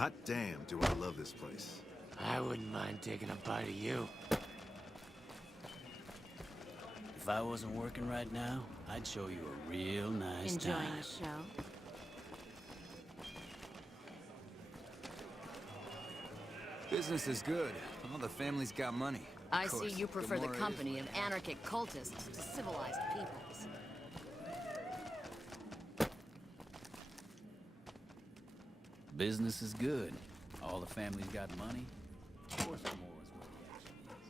Hot damn, do I love this place. I wouldn't mind taking a bite of you. If I wasn't working right now, I'd show you a real nice Enjoying time. the show? Business is good. All the family's got money. I Of see course, you prefer the Gamora company of anarchic cultists to civilized peoples. Business is good. All the family's got money. Of course, Gamora's where the action is.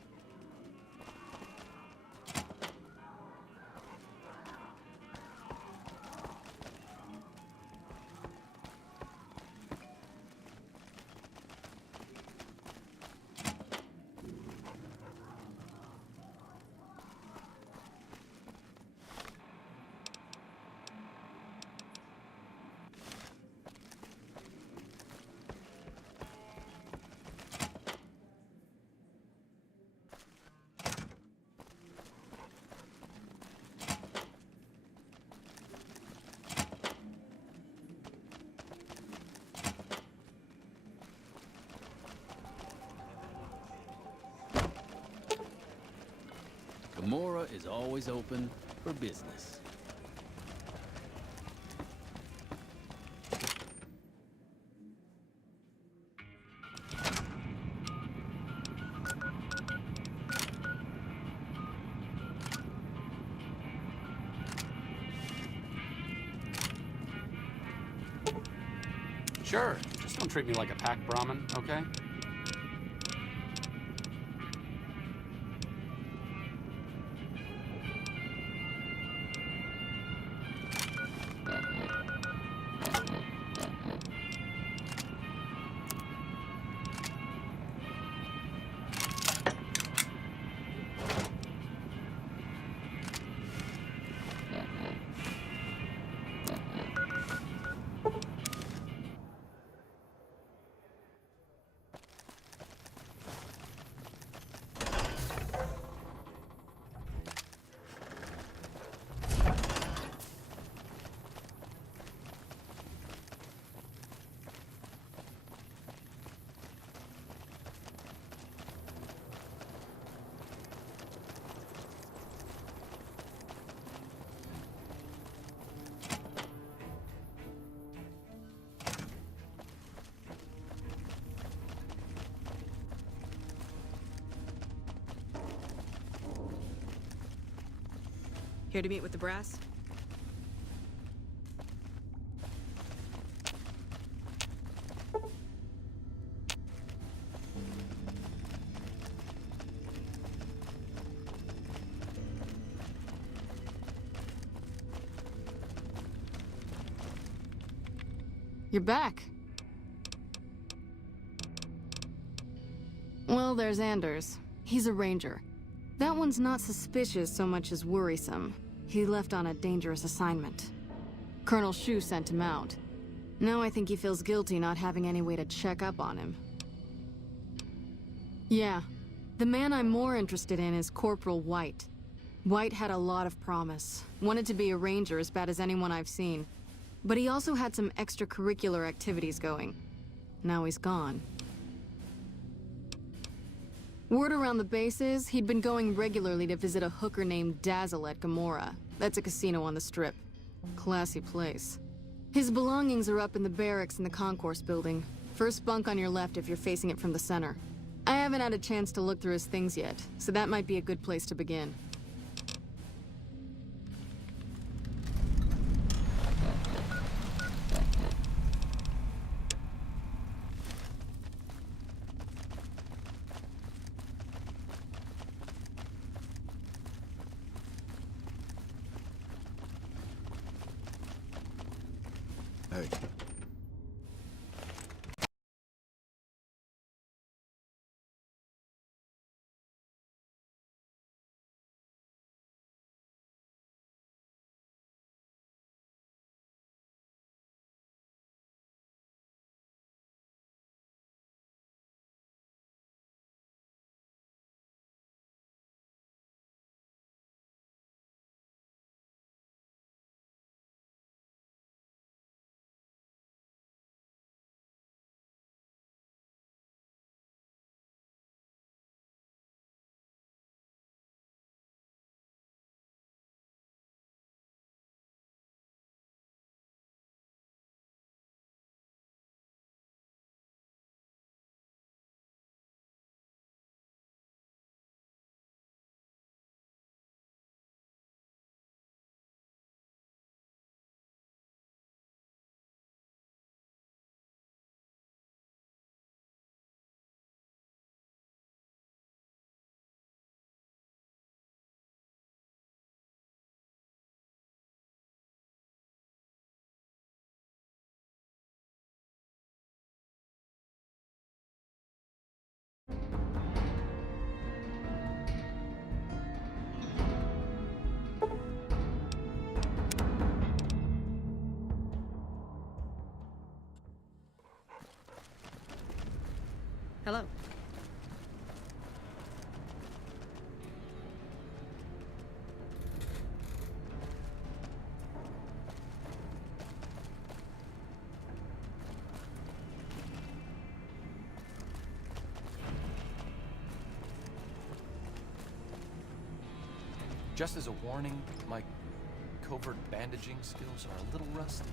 Gamora is always open for business. Sure, just don't treat me like a pack Brahmin, okay? Here to meet with the brass? You're back. Well, there's Anders. He's a ranger. That one's not suspicious so much as worrisome. He left on a dangerous assignment. Colonel Shu sent him out. Now I think he feels guilty not having any way to check up on him. Yeah. The man I'm more interested in is Corporal White. White had a lot of promise. Wanted to be a ranger as bad as anyone I've seen. But he also had some extracurricular activities going. Now he's gone. Word around the base is he'd been going regularly to visit a hooker named Dazzle at Gamora. That's a casino on the Strip. Classy place. His belongings are up in the barracks in the concourse building. First bunk on your left if you're facing it from the center. I haven't had a chance to look through his things yet, so that might be a good place to begin. Hey. Hello. Just as a warning, my covert bandaging skills are a little rusty.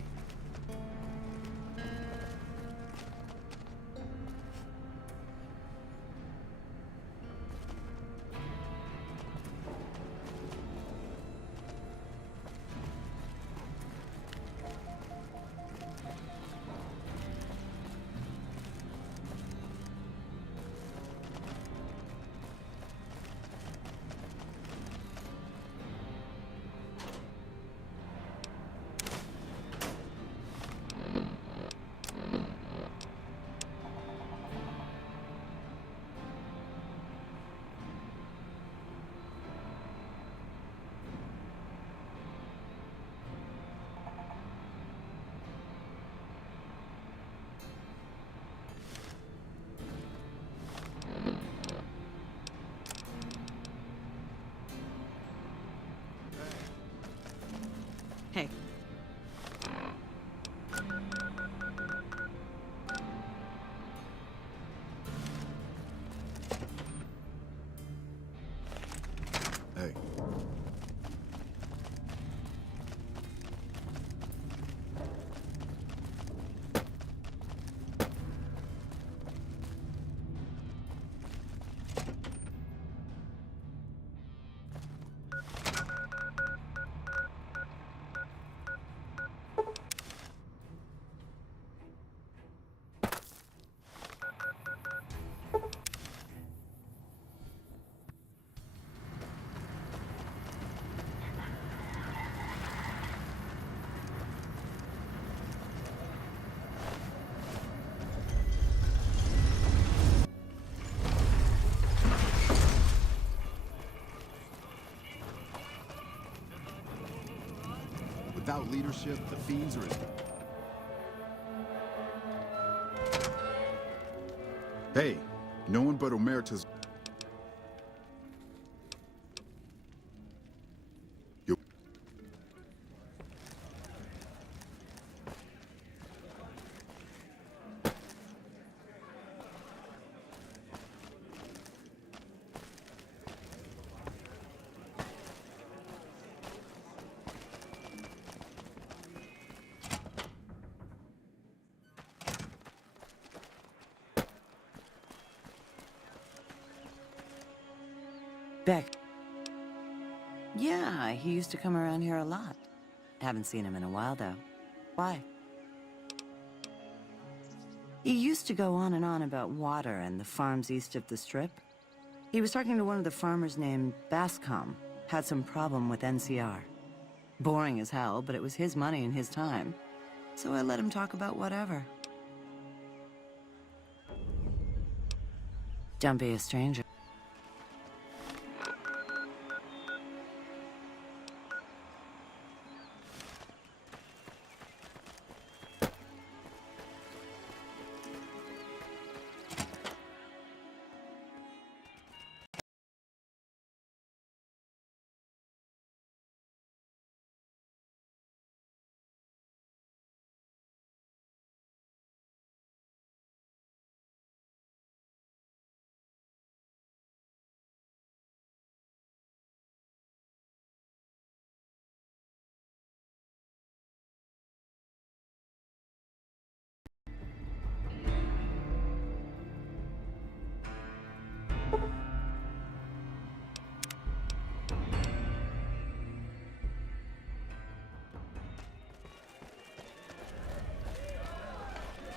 Hey. Hey. Without leadership, the fiends are as... Hey, no one but Omerta's... Yo. Beck. Yeah, he used to come around here a lot. Haven't seen him in a while, though. Why? He used to go on and on about water and the farms east of the Strip. He was talking to one of the farmers named Bascom. Had some problem with NCR. Boring as hell, but it was his money and his time. So I let him talk about whatever. Don't be a stranger.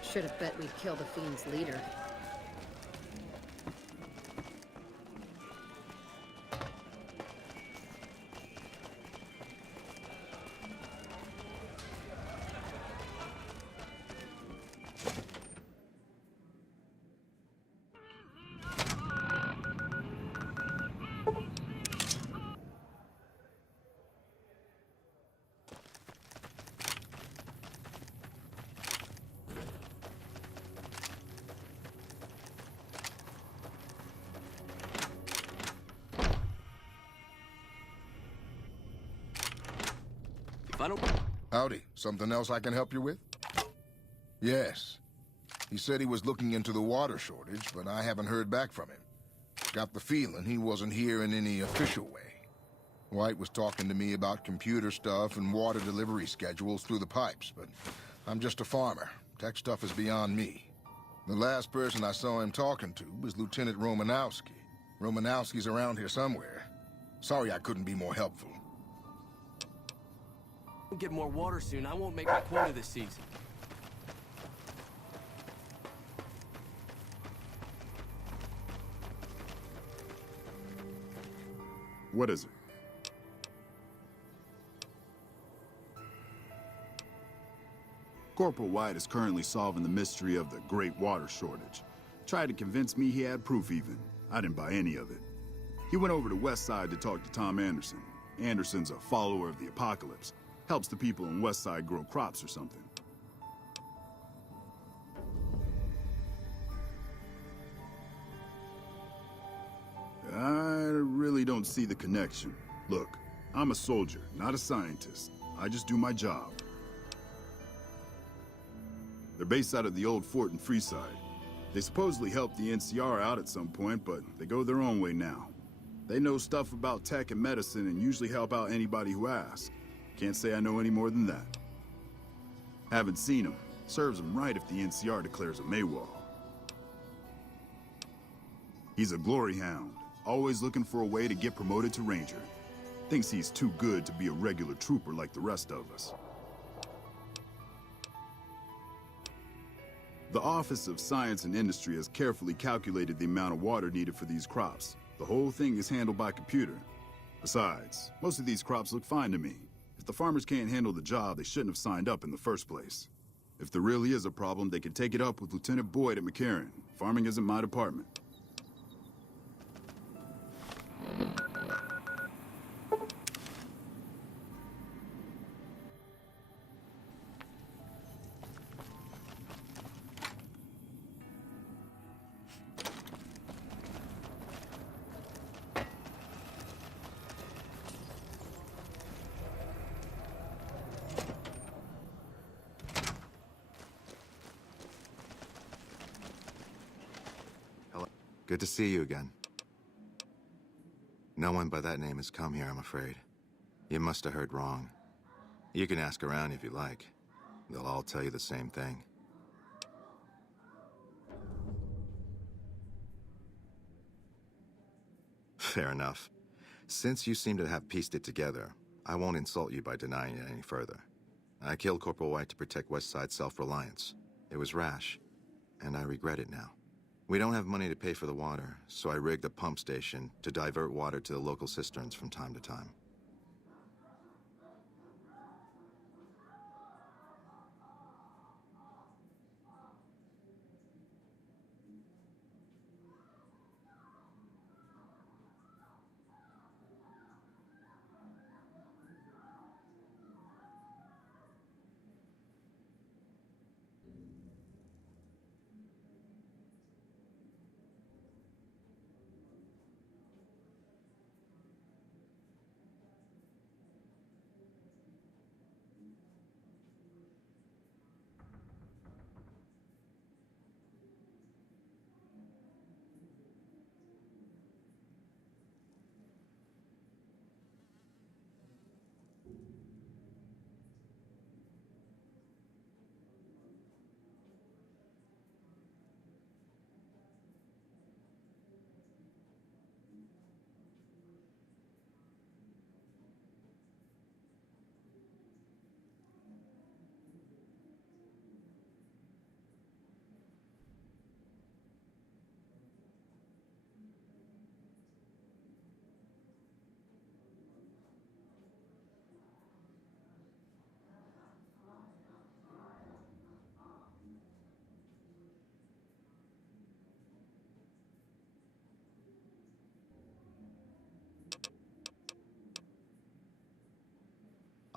Should have bet we'd kill the Fiend's leader. I don't... Howdy. Something else I can help you with? Yes. He said he was looking into the water shortage, but I haven't heard back from him. Got the feeling he wasn't here in any official way. White was talking to me about computer stuff and water delivery schedules through the pipes, but I'm just a farmer. Tech stuff is beyond me. The last person I saw him talking to was Lieutenant Romanowski. Romanowski's around here somewhere. Sorry I couldn't be more helpful. Get more water soon. I won't make my quota this season. What is it? Corporal White is currently solving the mystery of the Great Water Shortage. Tried to convince me he had proof even. I didn't buy any of it. He went over to West Side to talk to Tom Anderson. Anderson's a follower of the apocalypse. Helps the people in West Side grow crops or something. I really don't see the connection. Look, I'm a soldier, not a scientist. I just do my job. They're based out of the old fort in Freeside. They supposedly helped the NCR out at some point, but they go their own way now. They know stuff about tech and medicine and usually help out anybody who asks. Can't say I know any more than that. Haven't seen him. Serves him right if the NCR declares a Maywall. He's a glory hound, always looking for a way to get promoted to Ranger. Thinks he's too good to be a regular trooper like the rest of us. The Office of Science and Industry has carefully calculated the amount of water needed for these crops. The whole thing is handled by computer. Besides, most of these crops look fine to me. If the farmers can't handle the job, they shouldn't have signed up in the first place. If there really is a problem, they can take it up with Lieutenant Boyd at McCarran. Farming isn't my department. Good to see you again. No one by that name has come here, I'm afraid. You must have heard wrong. You can ask around if you like. They'll all tell you the same thing. Fair enough. Since you seem to have pieced it together, I won't insult you by denying it any further. I killed Corporal White to protect West Side self-reliance. It was rash, and I regret it now. We don't have money to pay for the water, so I rigged a pump station to divert water to the local cisterns from time to time.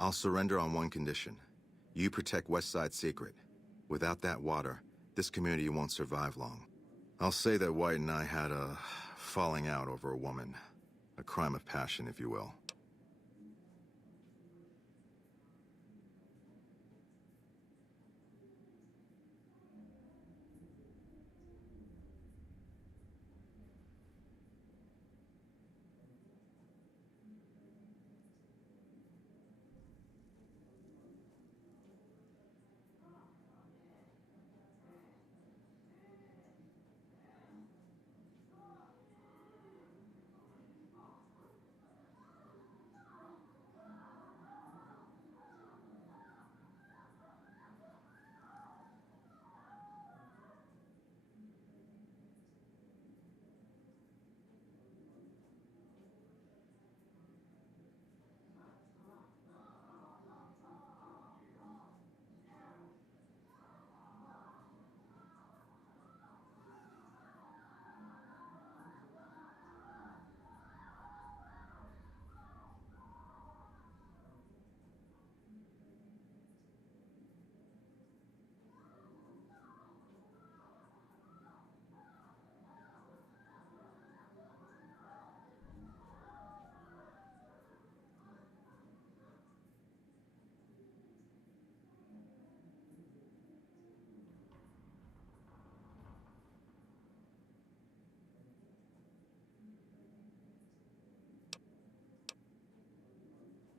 I'll surrender on one condition. You protect West Side's secret. Without that water, this community won't survive long. I'll say that White and I had a falling out over a woman. A crime of passion, if you will.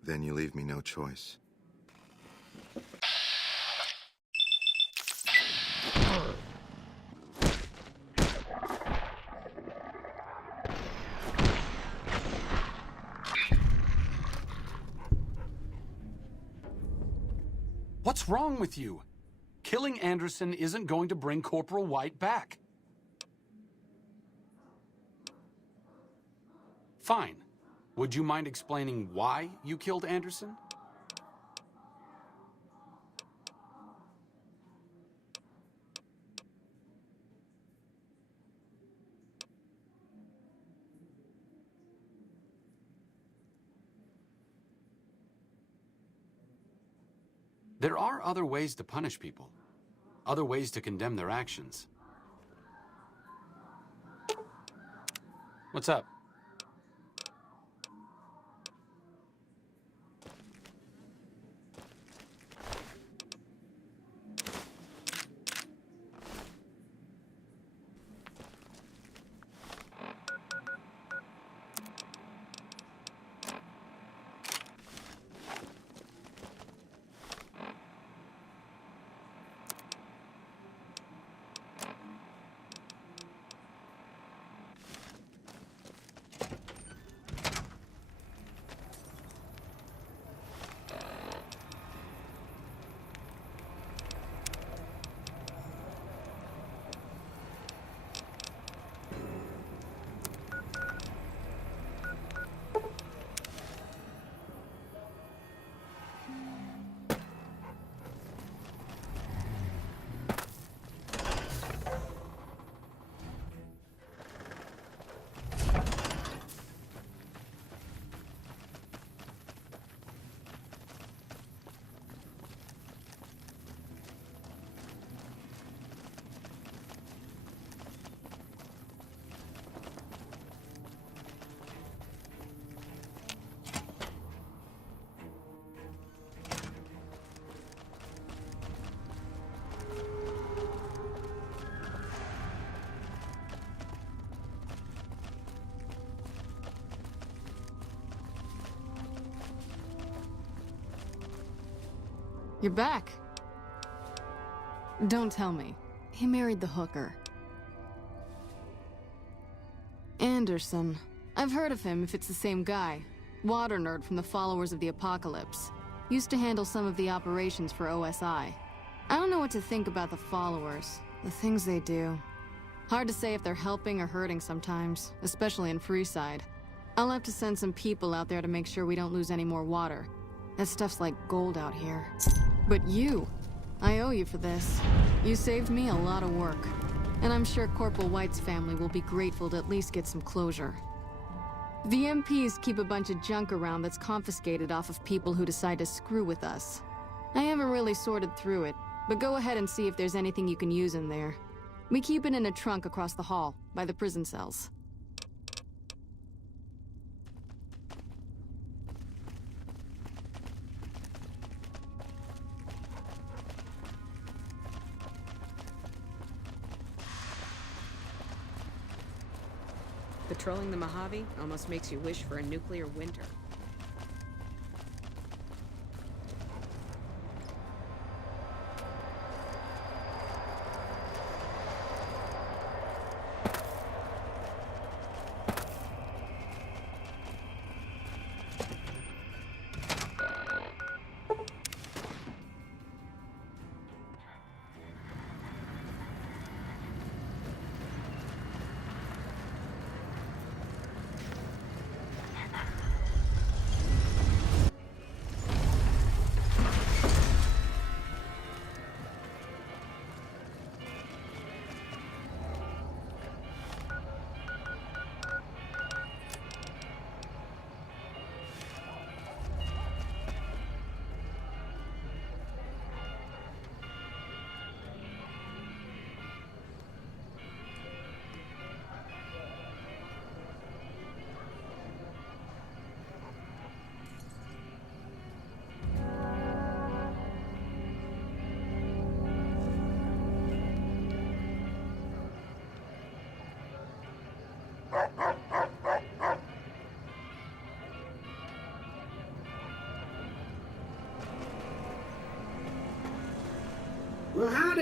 Then you leave me no choice. What's wrong with you? Killing Anderson isn't going to bring Corporal White back. Fine. Would you mind explaining why you killed Anderson? There are other ways to punish people, other ways to condemn their actions. What's up? You're back. Don't tell me. He married the hooker. Anderson. I've heard of him if it's the same guy. Water nerd from the Followers of the Apocalypse. Used to handle some of the operations for OSI. I don't know what to think about the Followers. The things they do. Hard to say if they're helping or hurting sometimes, especially in Freeside. I'll have to send some people out there to make sure we don't lose any more water. That stuff's like gold out here. But you, I owe you for this. You saved me a lot of work. And I'm sure Corporal White's family will be grateful to at least get some closure. The MPs keep a bunch of junk around that's confiscated off of people who decide to screw with us. I haven't really sorted through it, but go ahead and see if there's anything you can use in there. We keep it in a trunk across the hall, by the prison cells. Patrolling the Mojave almost makes you wish for a nuclear winter.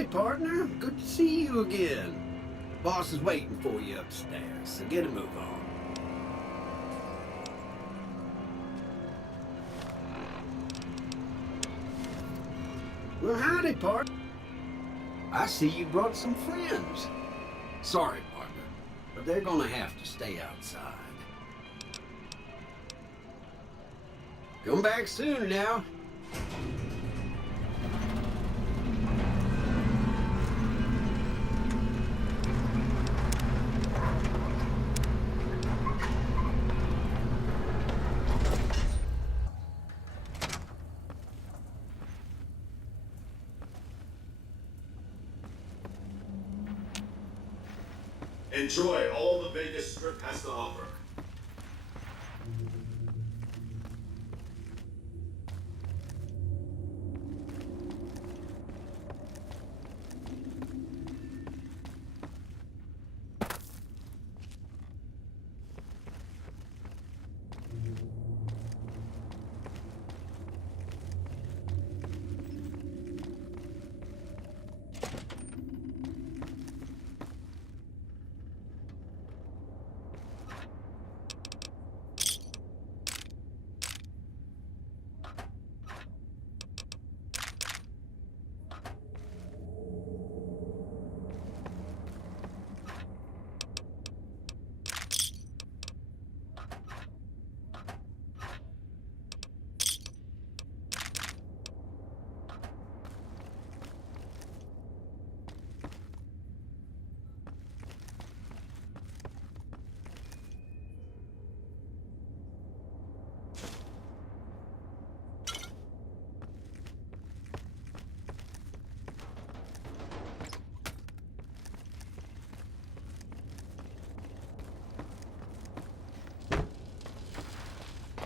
Howdy, partner. Good to see you again. Boss is waiting for you upstairs, so get a move on. Well, howdy, partner. I see you brought some friends. Sorry, partner, but they're gonna have to stay outside. Come back soon now. Enjoy all the Vegas Strip has to offer.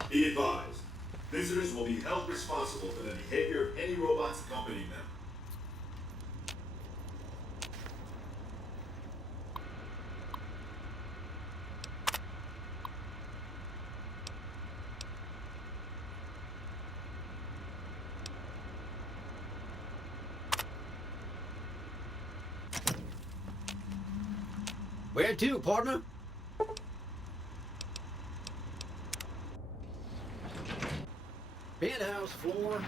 Be advised, visitors will be held responsible for the behavior of any robots accompanying them. Where to, partner? Penthouse floor.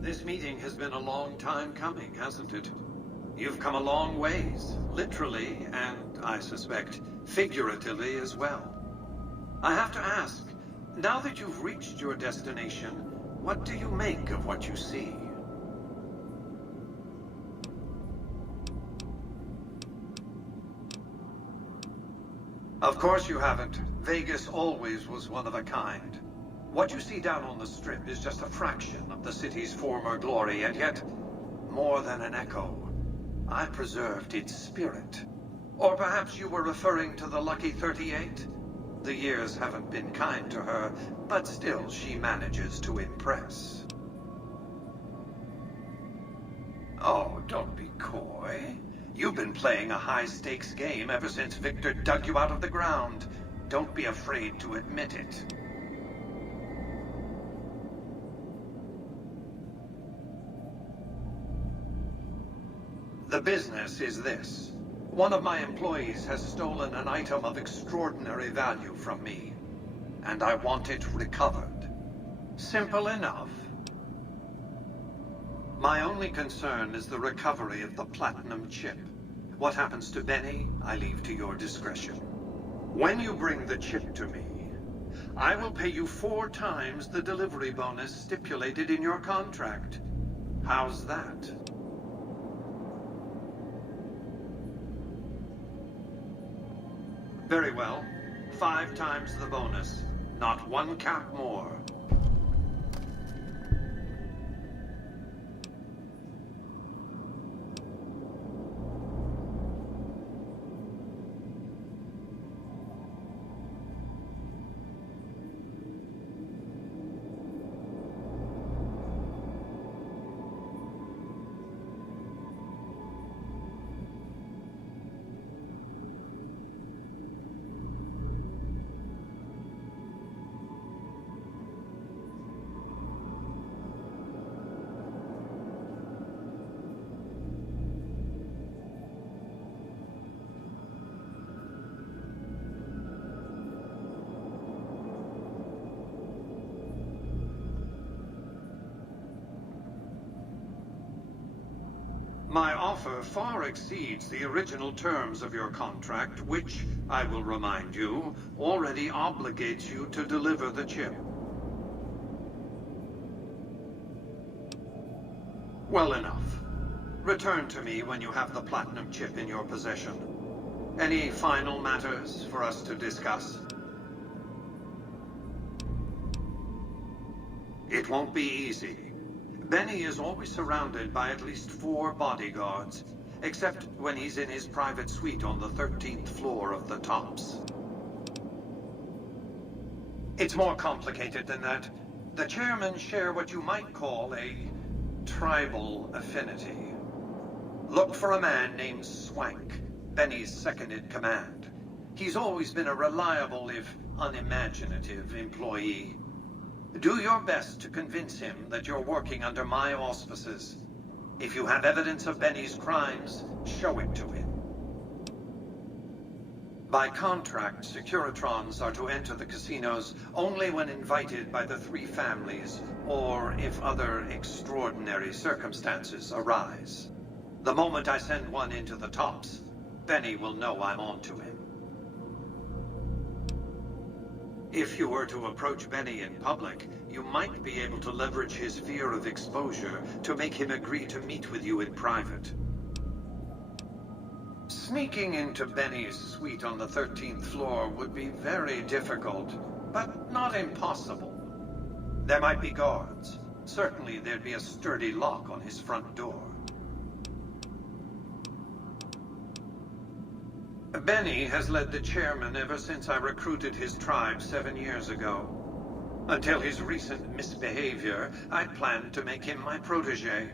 This meeting has been a long time coming, hasn't it? You've come a long ways, literally, and I suspect figuratively as well. I have to ask, now that you've reached your destination, what do you make of what you see? Of course you haven't. Vegas always was one of a kind. What you see down on the Strip is just a fraction of the city's former glory, and yet, more than an echo, I preserved its spirit. Or perhaps you were referring to the Lucky 38? The years haven't been kind to her, but still she manages to impress. Oh, don't be coy. You've been playing a high-stakes game ever since Victor dug you out of the ground. Don't be afraid to admit it. The business is this. One of my employees has stolen an item of extraordinary value from me, and I want it recovered. Simple enough. My only concern is the recovery of the platinum chip. What happens to Benny, I leave to your discretion. When you bring the chip to me, I will pay you 4 times the delivery bonus stipulated in your contract. How's that? Very well. 5 times the bonus. Not 1 cap more. My offer far exceeds the original terms of your contract, which, I will remind you, already obligates you to deliver the chip. Well enough. Return to me when you have the platinum chip in your possession. Any final matters for us to discuss? It won't be easy. Benny is always surrounded by at least 4 bodyguards, except when he's in his private suite on the 13th floor of the Tops. It's more complicated than that. The chairmen share what you might call a tribal affinity. Look for a man named Swank, Benny's second-in-command. He's always been a reliable, if unimaginative, employee. Do your best to convince him that you're working under my auspices. If you have evidence of Benny's crimes, show it to him. By contract, Securitrons are to enter the casinos only when invited by the 3 families, or if other extraordinary circumstances arise. The moment I send one into the Tops, Benny will know I'm on to him. If you were to approach Benny in public, you might be able to leverage his fear of exposure to make him agree to meet with you in private. Sneaking into Benny's suite on the 13th floor would be very difficult, but not impossible. There might be guards. Certainly there'd be a sturdy lock on his front door. Benny has led the chairman ever since I recruited his tribe 7 years ago. Until his recent misbehavior, I'd planned to make him my protege.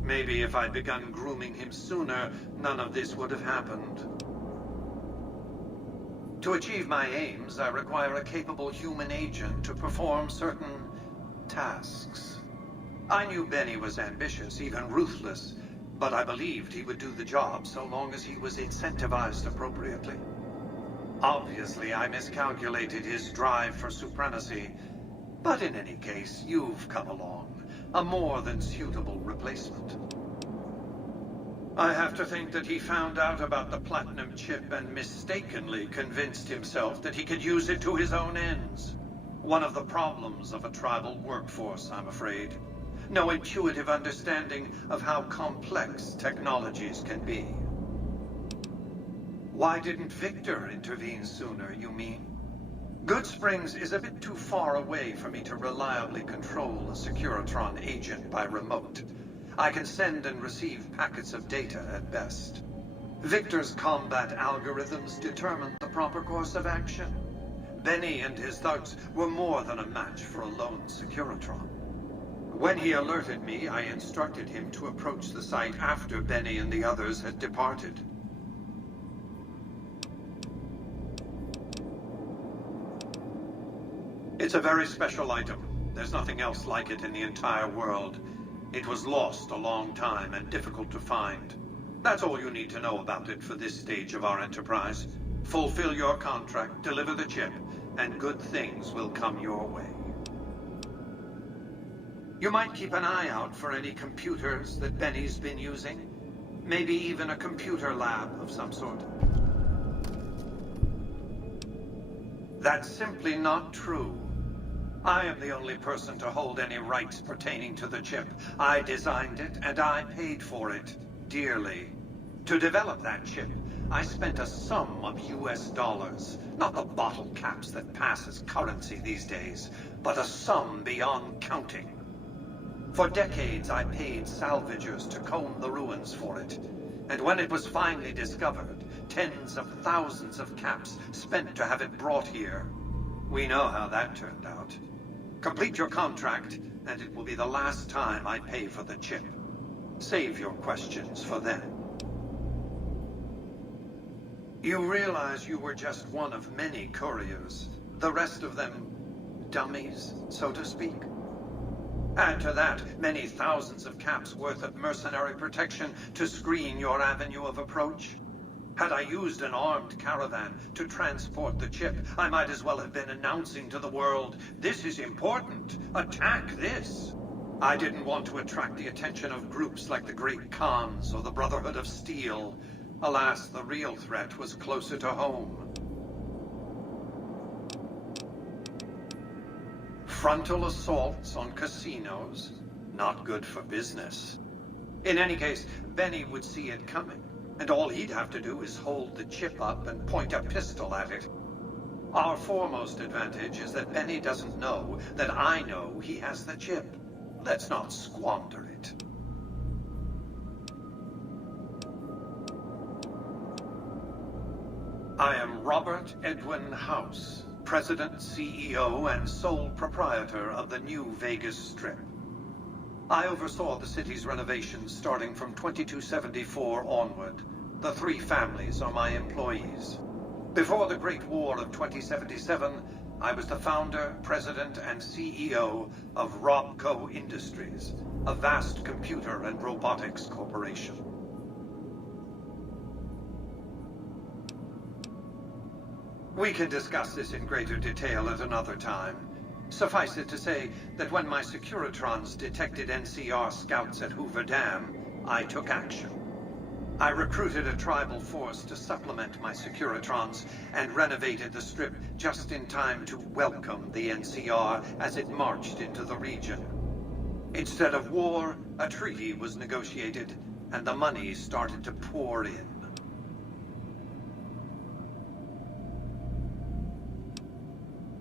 Maybe if I'd begun grooming him sooner, none of this would have happened. To achieve my aims, I require a capable human agent to perform certain tasks. I knew Benny was ambitious, even ruthless, but I believed he would do the job so long as he was incentivized appropriately. Obviously, I miscalculated his drive for supremacy, but in any case, you've come along, a more than suitable replacement. I have to think that he found out about the platinum chip and mistakenly convinced himself that he could use it to his own ends. One of the problems of a tribal workforce, I'm afraid. No intuitive understanding of how complex technologies can be. Why didn't Victor intervene sooner, you mean? Goodsprings is a bit too far away for me to reliably control a Securitron agent by remote. I can send and receive packets of data at best. Victor's combat algorithms determined the proper course of action. Benny and his thugs were more than a match for a lone Securitron. When he alerted me, I instructed him to approach the site after Benny and the others had departed. It's a very special item. There's nothing else like it in the entire world. It was lost a long time and difficult to find. That's all you need to know about it for this stage of our enterprise. Fulfill your contract, deliver the chip, and good things will come your way. You might keep an eye out for any computers that Benny's been using. Maybe even a computer lab of some sort. That's simply not true. I am the only person to hold any rights pertaining to the chip. I designed it, and I paid for it, dearly. To develop that chip, I spent a sum of US dollars. Not the bottle caps that pass as currency these days, but a sum beyond counting. For decades, I paid salvagers to comb the ruins for it. And when it was finally discovered, tens of thousands of caps spent to have it brought here. We know how that turned out. Complete your contract, and it will be the last time I pay for the chip. Save your questions for then. You realize you were just one of many couriers. The rest of them, dummies, so to speak. Add to that many thousands of caps worth of mercenary protection to screen your avenue of approach. Had I used an armed caravan to transport the chip, I might as well have been announcing to the world, "This is important. Attack this." I didn't want to attract the attention of groups like the Great Khans or the Brotherhood of Steel. Alas, the real threat was closer to home. Frontal assaults on casinos, not good for business. In any case, Benny would see it coming, and all he'd have to do is hold the chip up and point a pistol at it. Our foremost advantage is that Benny doesn't know that I know he has the chip. Let's not squander it. I am Robert Edwin House, President, CEO, and sole proprietor of the new Vegas Strip. I oversaw the city's renovations starting from 2274 onward. The 3 families are my employees. Before the Great War of 2077, I was the founder, president, and CEO of Robco Industries, a vast computer and robotics corporation. We can discuss this in greater detail at another time. Suffice it to say that when my Securitrons detected NCR scouts at Hoover Dam, I took action. I recruited a tribal force to supplement my Securitrons and renovated the Strip just in time to welcome the NCR as it marched into the region. Instead of war, a treaty was negotiated, and the money started to pour in.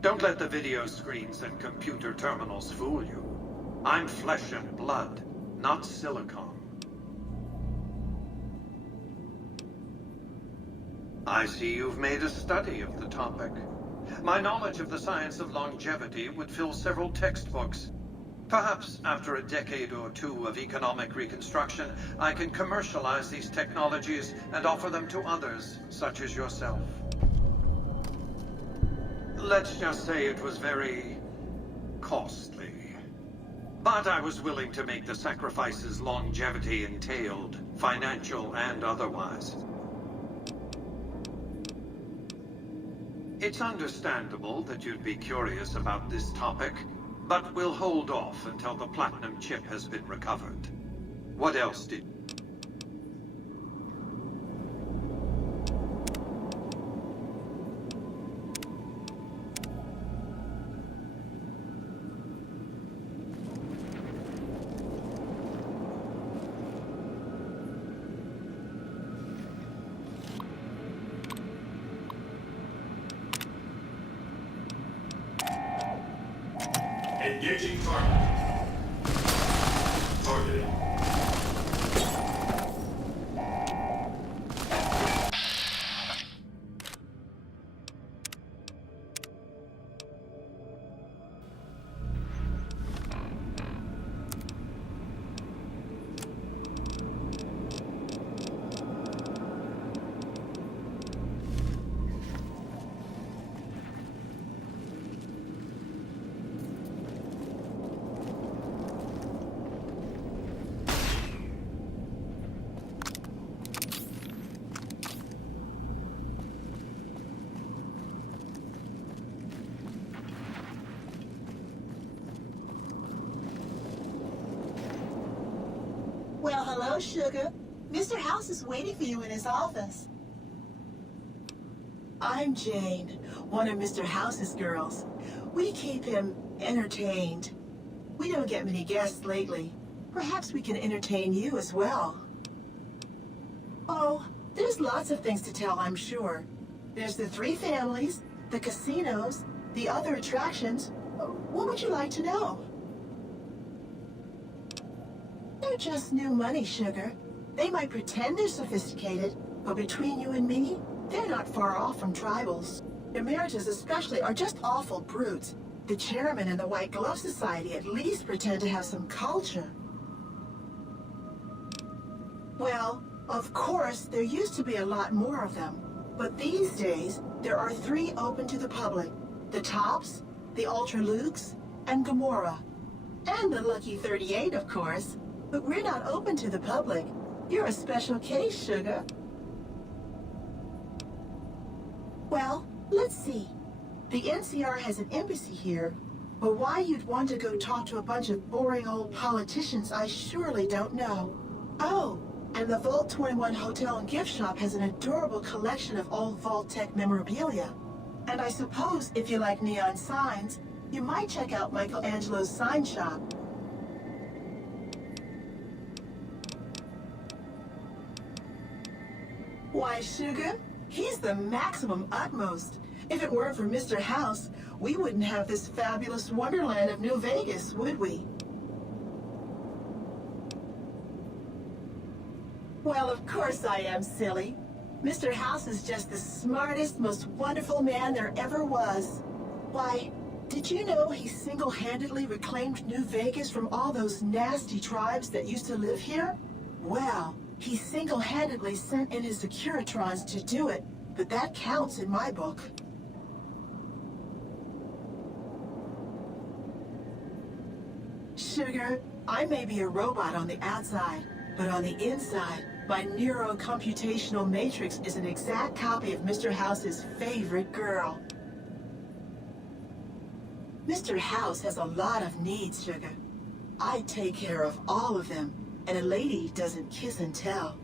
Don't let the video screens and computer terminals fool you. I'm flesh and blood, not silicon. I see you've made a study of the topic. My knowledge of the science of longevity would fill several textbooks. Perhaps after a decade or 2 of economic reconstruction, I can commercialize these technologies and offer them to others, such as yourself. Let's just say it was very costly. But I was willing to make the sacrifices longevity entailed, financial and otherwise. It's understandable that you'd be curious about this topic, but we'll hold off until the platinum chip has been recovered. What else did... Engaging target. Targeting. Well, hello, Sugar. Mr. House is waiting for you in his office. I'm Jane, one of Mr. House's girls. We keep him entertained. We don't get many guests lately. Perhaps we can entertain you as well. Oh, there's lots of things to tell, I'm sure. There's the 3 families, the casinos, the other attractions. What would you like to know? They're just new money, Sugar. They might pretend they're sophisticated, but between you and me, they're not far off from tribals. Emeritus especially are just awful brutes. The chairman and the White Glove Society at least pretend to have some culture. Well, of course, there used to be a lot more of them. But these days, there are 3 open to the public. The Tops, the Ultra Lukes, and Gamora. And the Lucky 38, of course. But we're not open to the public. You're a special case, Sugar. Well, let's see. The NCR has an embassy here, But why you'd want to go talk to a bunch of boring old politicians, I surely don't know. Oh, and the Vault 21 Hotel and Gift Shop has an adorable collection of old Vault-Tec memorabilia. And I suppose if you like neon signs, you might check out Michelangelo's sign shop. Why, Sugar, he's the maximum utmost. If it weren't for Mr. House, we wouldn't have this fabulous wonderland of New Vegas, would we? Well, of course I am, silly. Mr. House is just the smartest, most wonderful man there ever was. Why, did you know he single-handedly reclaimed New Vegas from all those nasty tribes that used to live here? Well, he single-handedly sent in his Securitrons to do it, but that counts in my book. Sugar, I may be a robot on the outside, but on the inside, my neurocomputational matrix is an exact copy of Mr. House's favorite girl. Mr. House has a lot of needs, Sugar. I take care of all of them, and a lady doesn't kiss and tell.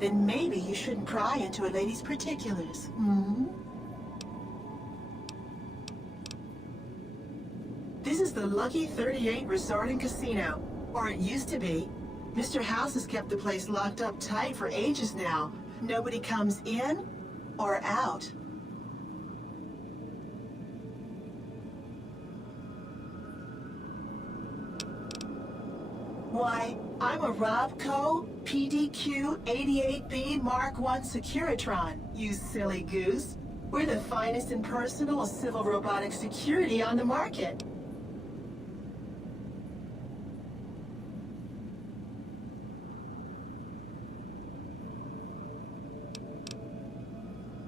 Then maybe you shouldn't pry into a lady's particulars, hmm? This is the Lucky 38 Resort and Casino, or it used to be. Mr. House has kept the place locked up tight for ages now. Nobody comes in or out. Why, I'm a Robco PDQ 88B Mark I Securitron, you silly goose. We're the finest in personal civil robotic security on the market.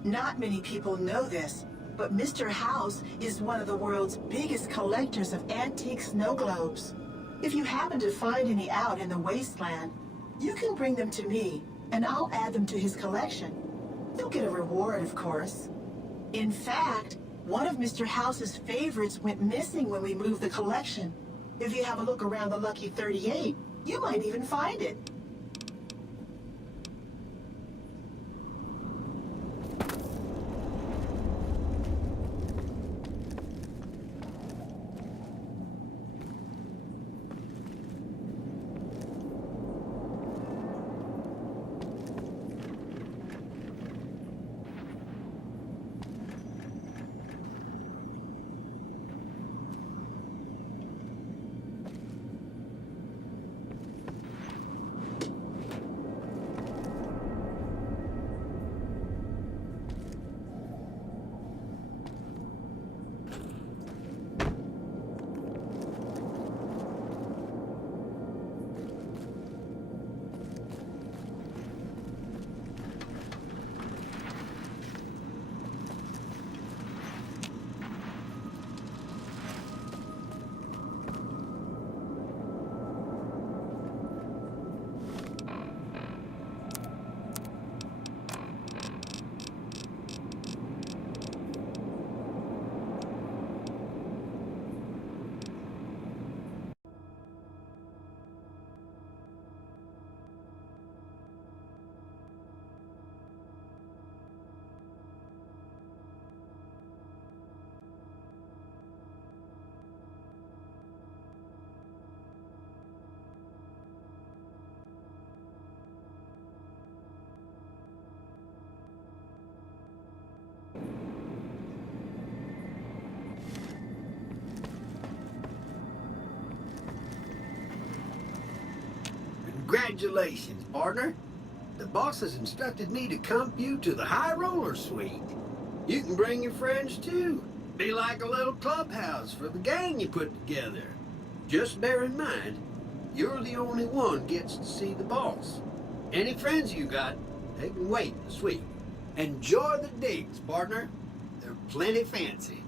Not many people know this, but Mr. House is one of the world's biggest collectors of antique snow globes. If you happen to find any out in the wasteland, you can bring them to me, and I'll add them to his collection. You'll get a reward, of course. In fact, one of Mr. House's favorites went missing when we moved the collection. If you have a look around the Lucky 38, you might even find it. Congratulations, partner. The boss has instructed me to comp you to the High Roller Suite. You can bring your friends too. Be like a little clubhouse for the gang you put together. Just bear in mind, you're the only one gets to see the boss. Any friends you got, they can wait in the suite. Enjoy the digs, partner. They're plenty fancy.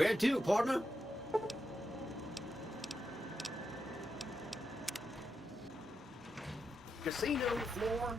Where to, partner? Casino floor.